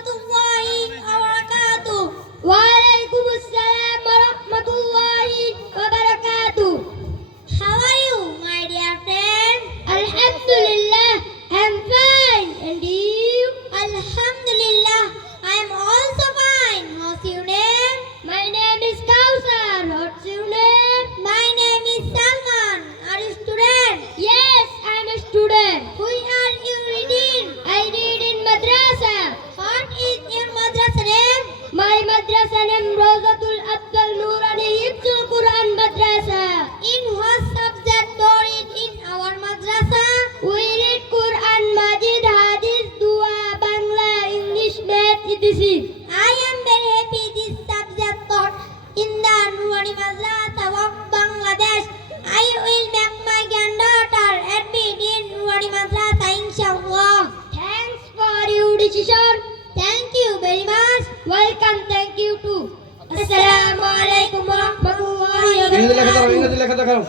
warahmatullahi wabarakatuh. Waalaikumsalam warahmatullahi wabarakatuh. How are you, my dear friend? Alhamdulillah, I'm fine. And you? Alhamdulillah, I am also fine. What's your name? My name is Kausar. What's your name? My name is Salman. Are you student? Yes, I'm a student. Where are you reading? I read in madrasa. What is your madrasa name? My madrasa name Rozatul Abdul Nurani Hifzul Quran Madrasa. In what subject do you read in our madrasa? We read Quran, Majid, Hadith, Dua, Bangla, English, Math, etc. I am very happy this subject taught in the Nurani Madrasa of Bangladesh. I will make my granddaughter admit in Nurani Madrasa, inshallah. Thanks for your decision. Thank you very much. Welcome, thank you too. Assalamu alaikum warahmatullahi wabarakatuh. ইংরেজি লেখা দেখাও